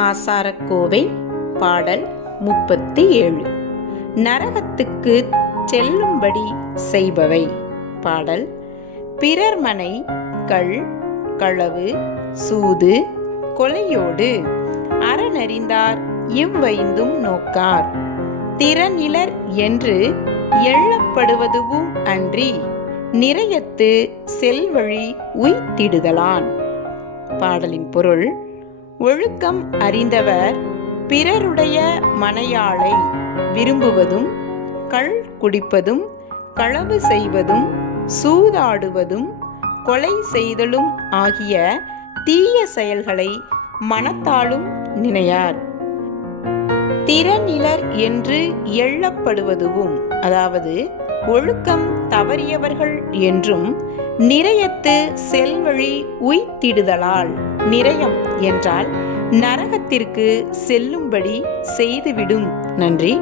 ஆசாரக்கோவை பாடல் முப்பத்தி ஏழு நரகத்துக்கு செல்லும்படி செய்பவை. பாடல் பிறர்மனை கள் களவு சூது கொலையோடு. அறனறிந்தார் இவ்வைந்தும் நோக்கார். திறனிலர் என்று எள்ளப்படுவதுவும் அன்றி நிறையத்து செல்வழி உய்த்திடுதலான். பாடலின் பொருள் ஒழுக்கம் அறிந்தவர் பிறருடைய மனையாளை விரும்புவதும் கள் குடிப்பதும் களவு செய்வதும் சூதாடுவதும் கொலை செய்தலும் ஆகிய தீய செயல்களை மனத்தாலும் நினையார். திறநிலர் என்று எள்ளப்படுவதுவும் அதாவது ஒழுக்கம் தவறியவர்கள் என்றும் நிறையத்து செல்வழி உய்த்திடுதலால் நிறையம் என்றால் நரகத்திற்கு செல்லும்படி செய்துவிடும். நன்றி.